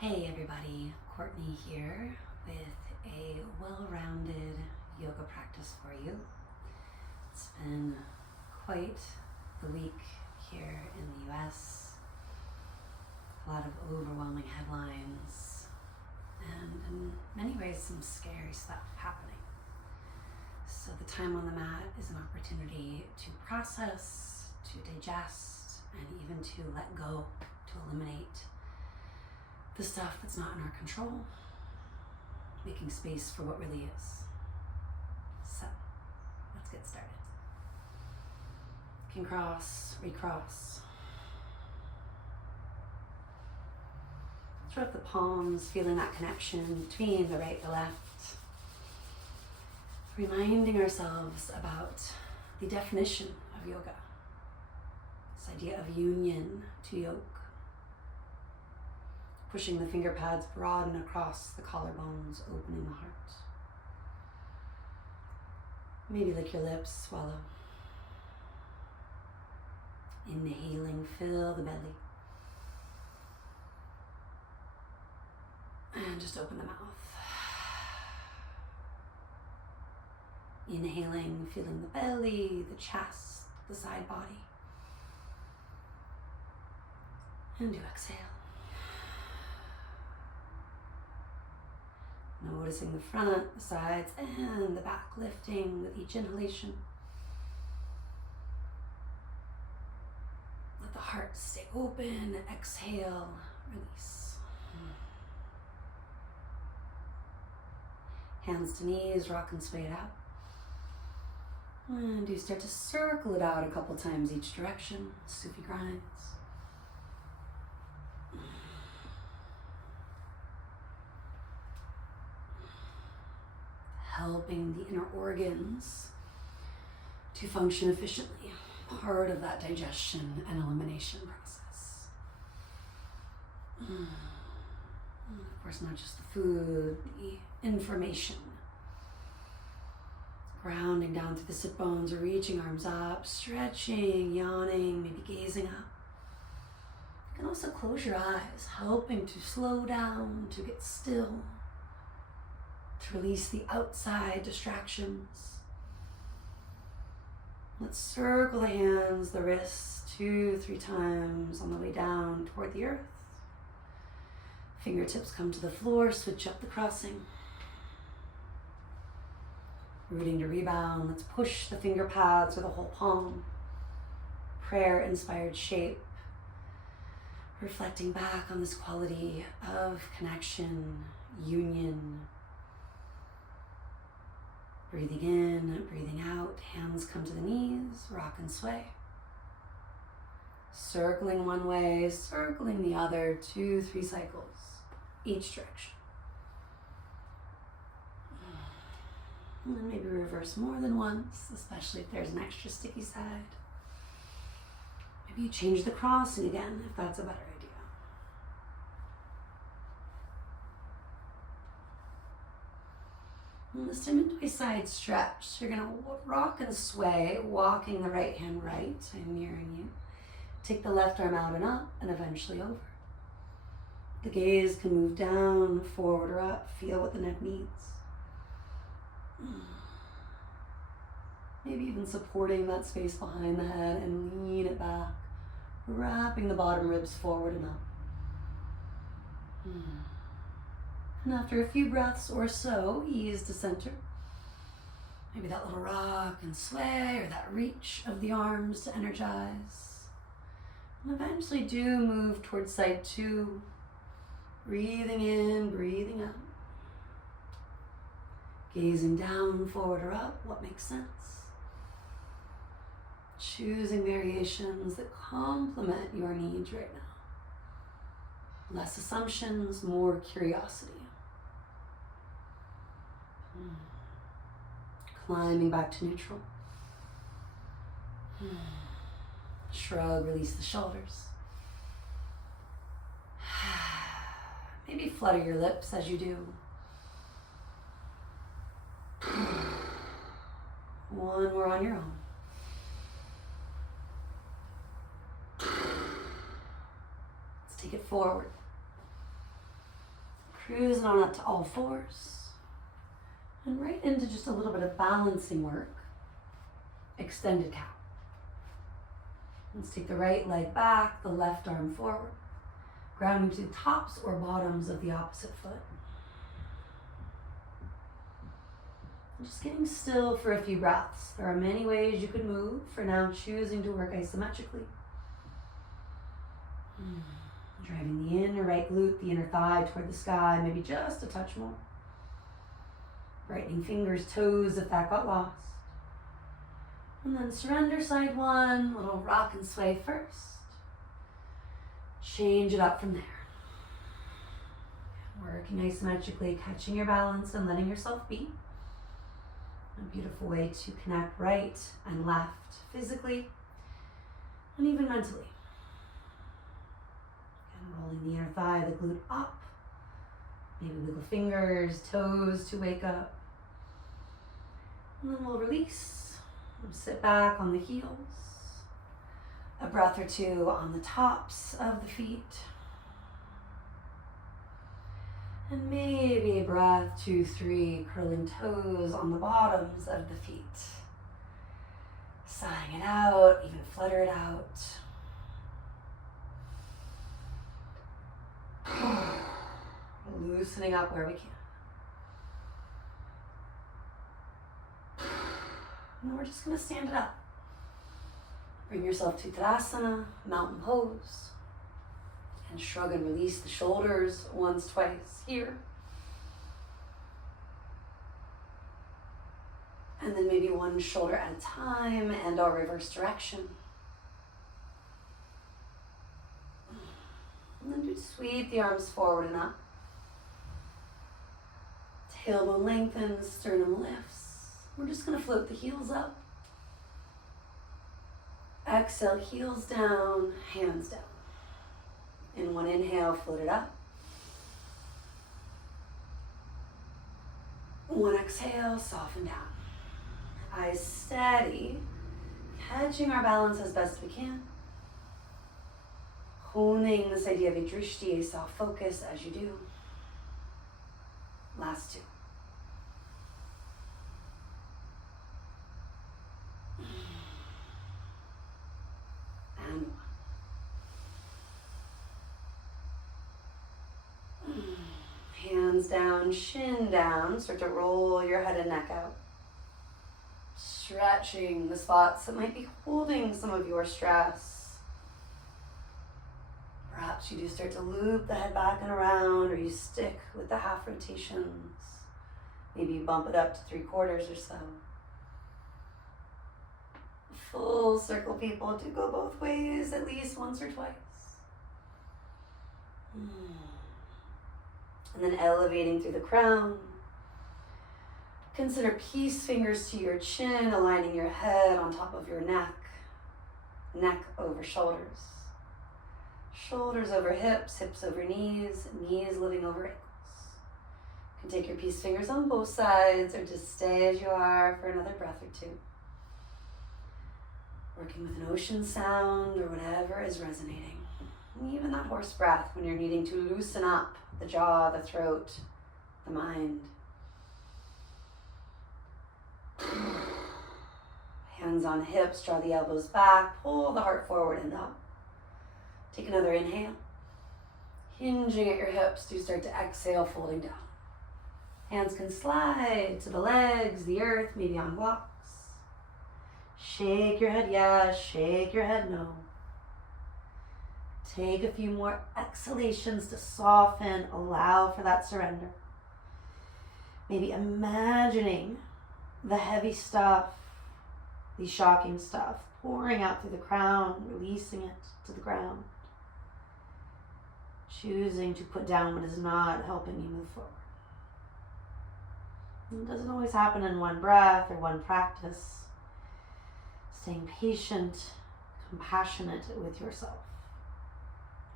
Hey everybody, Courtney here with a well-rounded yoga practice for you. It's been quite the week here in the US. A lot of overwhelming headlines and in many ways some scary stuff happening. So the time on the mat is an opportunity to process, to digest, and even to let go, to eliminate the stuff that's not in our control, making space for what really is. So, let's get started. You can cross, recross. Throw up the palms, feeling that connection between the right and the left. Reminding ourselves about the definition of yoga. This idea of union to yoke. Pushing the finger pads broad and across the collarbones, opening the heart. Maybe lick your lips, swallow. Inhaling, fill the belly. And just open the mouth. Inhaling, feeling the belly, the chest, the side body. And do exhale. Noticing the front, the sides, and the back lifting with each inhalation. Let the heart stay open. Exhale, release. Hands to knees, rock and sway it out. And do start to circle it out a couple times each direction. Sufi grinds. Helping the inner organs to function efficiently, part of that digestion and elimination process. Of course, not just the food, the information. Grounding down through the sit bones, reaching arms up, stretching, yawning, maybe gazing up. You can also close your eyes, helping to slow down, to get still, to release the outside distractions. Let's circle the hands, the wrists 2-3 times on the way down toward the earth. Fingertips come to the floor, switch up the crossing. Rooting to rebound, let's push the finger pads or the whole palm. Prayer-inspired shape. Reflecting back on this quality of connection, union. Breathing in, breathing out, hands come to the knees, rock and sway. Circling one way, circling the other, 2-3 cycles, each direction. And then maybe reverse more than once, especially if there's an extra sticky side. Maybe you change the crossing again, if that's a better idea. And let's do a side stretch. You're going to rock and sway, walking the right hand right. I'm mirroring you. Take the left arm out and up, and eventually over. The gaze can move down, forward or up. Feel what the neck needs. Maybe even supporting that space behind the head and lean it back. Wrapping the bottom ribs forward and up. And after a few breaths or so, ease to center. Maybe that little rock and sway or that reach of the arms to energize. And eventually do move towards side 2. Breathing in, breathing out. Gazing down, forward or up, what makes sense. Choosing variations that complement your needs right now. Less assumptions, more curiosity. Climbing back to neutral. Shrug, release the shoulders. Maybe flutter your lips as you do. One more on your own. Let's take it forward. Cruising on up to all fours. And right into just a little bit of balancing work. Extended cow. Let's take the right leg back, the left arm forward. Grounding to the tops or bottoms of the opposite foot. Just getting still for a few breaths. There are many ways you could move. For now, choosing to work isometrically. Driving the inner right glute, the inner thigh toward the sky, maybe just a touch more. Brightening fingers, toes if that got lost. And then surrender side one, little rock and sway first. Change it up from there. Working isometrically, catching your balance and letting yourself be. A beautiful way to connect right and left physically and even mentally. And rolling the inner thigh, the glute up. Maybe wiggle fingers, toes to wake up. And then we'll release. We'll sit back on the heels. A breath or two on the tops of the feet. And maybe a breath, 2, 3, curling toes on the bottoms of the feet. Sighing it out, even flutter it out. Loosening up where we can. And we're just going to stand it up. Bring yourself to Tadasana, mountain pose. And shrug and release the shoulders once, twice here. And then maybe one shoulder at a time and our reverse direction. And then just sweep the arms forward and up. Tailbone lengthens, sternum lifts. We're just going to float the heels up. Exhale, heels down, hands down. In one inhale, float it up. One exhale, soften down. Eyes steady, catching our balance as best we can. Honing this idea of a drishti, a soft focus as you do. Last two. And one. Hands down, shin down. Start to roll your head and neck out. Stretching the spots that might be holding some of your stress. Perhaps you do start to loop the head back and around, or you stick with the half rotations. Maybe you bump it up to 3/4 or so. Full circle people do go both ways at least once or twice. And then elevating through the crown. Consider peace fingers to your chin, aligning your head on top of your neck. Neck over shoulders. Shoulders over hips, hips over knees, knees living over ankles. You can take your peace fingers on both sides or just stay as you are for another breath or two. Working with an ocean sound or whatever is resonating. And even that horse breath when you're needing to loosen up the jaw, the throat, the mind. Hands on hips, draw the elbows back, pull the heart forward and up. Take another inhale. Hinging at your hips, do start to exhale, folding down. Hands can slide to the legs, the earth, maybe on blocks. Shake your head yes, shake your head no. Take a few more exhalations to soften, allow for that surrender. Maybe imagining the heavy stuff, the shocking stuff, pouring out through the crown, releasing it to the ground. Choosing to put down what is not helping you move forward. It doesn't always happen in one breath or one practice. Staying patient, compassionate with yourself.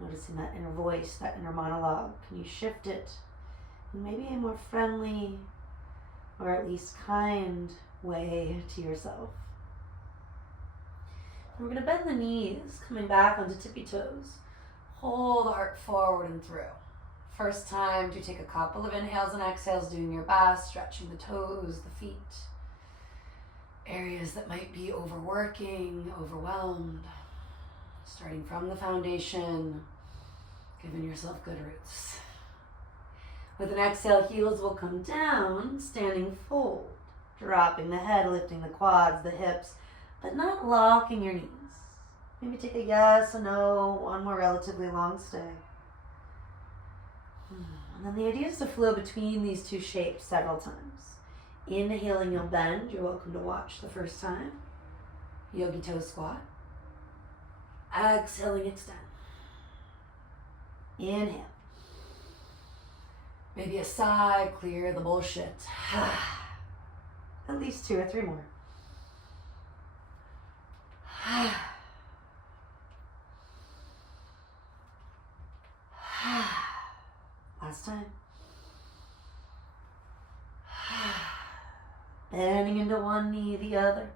Noticing that inner voice, that inner monologue. Can you shift it in maybe a more friendly or at least kind way to yourself? And we're going to bend the knees, coming back onto tippy toes. Pull the heart forward and through. First time, do take a couple of inhales and exhales, doing your best, stretching the toes, the feet. Areas that might be overworking, overwhelmed. Starting from the foundation, giving yourself good roots. With an exhale, heels will come down, standing fold. Dropping the head, lifting the quads, the hips, but not locking your knees. Maybe take a yes, a no, one more relatively long stay. And then the idea is to flow between these two shapes several times. Inhaling, you'll bend. You're welcome to watch the first time. Yogi toe squat. Exhaling, extend. Inhale. Maybe a sigh, clear the bullshit. At least 2 or 3 more. Last time. Bending into one knee, the other.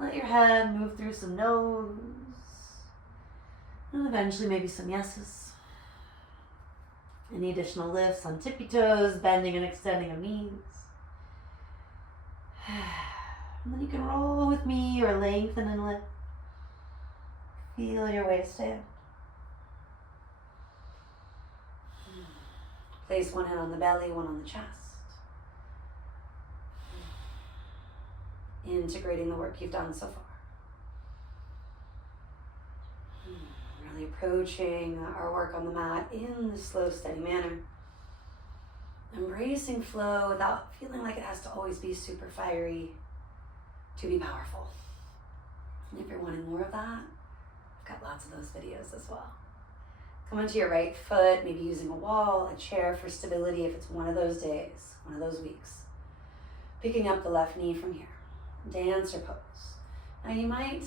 Let your head move through some no's. And eventually maybe some yeses. Any additional lifts on tippy toes, bending and extending of knees. And then you can roll with me or lengthen and lift. Feel your waist in. Place one hand on the belly, one on the chest. Integrating the work you've done so far. Really approaching our work on the mat in the slow, steady manner. Embracing flow without feeling like it has to always be super fiery to be powerful. And if you're wanting more of that, I've got lots of those videos as well. Come onto your right foot, maybe using a wall, a chair for stability if it's one of those days, one of those weeks. Picking up the left knee from here. Dancer pose. Now you might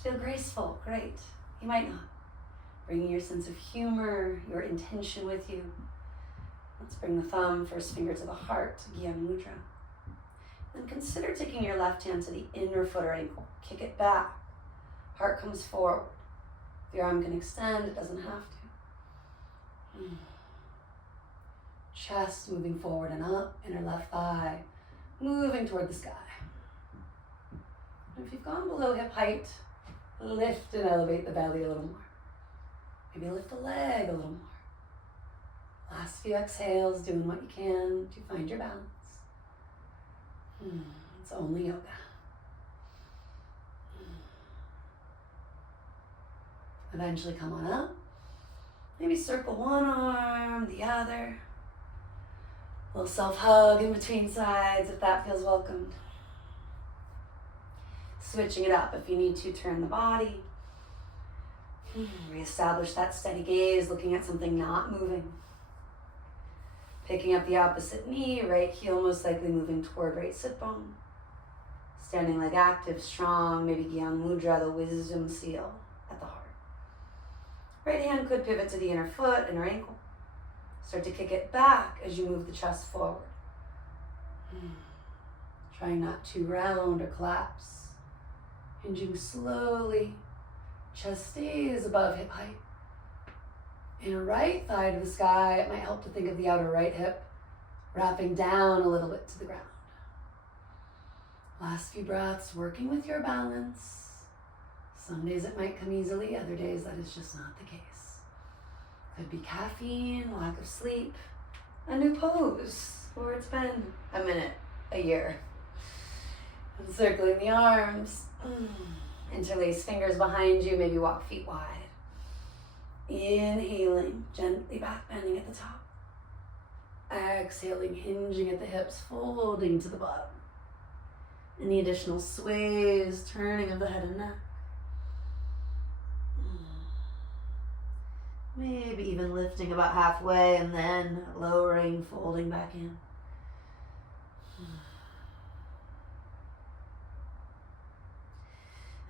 feel graceful, great. You might not. Bringing your sense of humor, your intention with you. Let's bring the thumb, first finger to the heart, Gyan Mudra. Then consider taking your left hand to the inner foot or ankle. Kick it back. Heart comes forward. If your arm can extend, it doesn't have to. Chest moving forward and up, inner left thigh, moving toward the sky. And if you've gone below hip height, lift and elevate the belly a little more. Maybe lift a leg a little more. Last few exhales, doing what you can to find your balance. It's only yoga. Eventually come on up. Maybe circle one arm, the other. A little self-hug in between sides if that feels welcomed. Switching it up if you need to, turn the body. Reestablish that steady gaze, looking at something not moving. Picking up the opposite knee, right heel most likely moving toward right sit bone. Standing leg active, strong, maybe Gyan Mudra, the wisdom seal at the heart. Right hand could pivot to the inner foot, inner ankle. Start to kick it back as you move the chest forward. Trying not to round or collapse. Hinging slowly. Chest stays above hip height. Inner right thigh to the sky. It might help to think of the outer right hip wrapping down a little bit to the ground. Last few breaths, working with your balance. Some days it might come easily, other days that is just not the case. Could be caffeine, lack of sleep, a new pose, or it's been a minute, a year. And circling the arms. Interlace fingers behind you, maybe walk feet wide. Inhaling, gently back bending at the top. Exhaling, hinging at the hips, folding to the bottom. Any additional sways, turning of the head and neck. Maybe even lifting about halfway and then lowering, folding back in.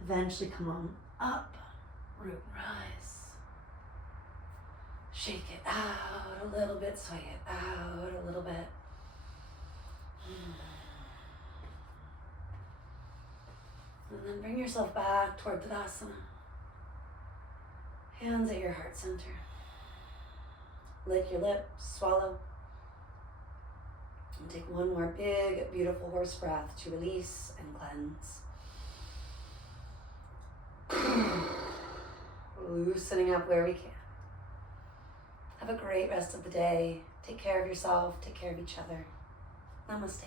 Eventually come on up, root rise. Shake it out a little bit, sway it out a little bit. And then bring yourself back toward Tadasana. Hands at your heart center. Lick your lips, swallow. And take one more big, beautiful horse breath to release and cleanse. Loosening up where we can. Have a great rest of the day. Take care of yourself, take care of each other. Namaste.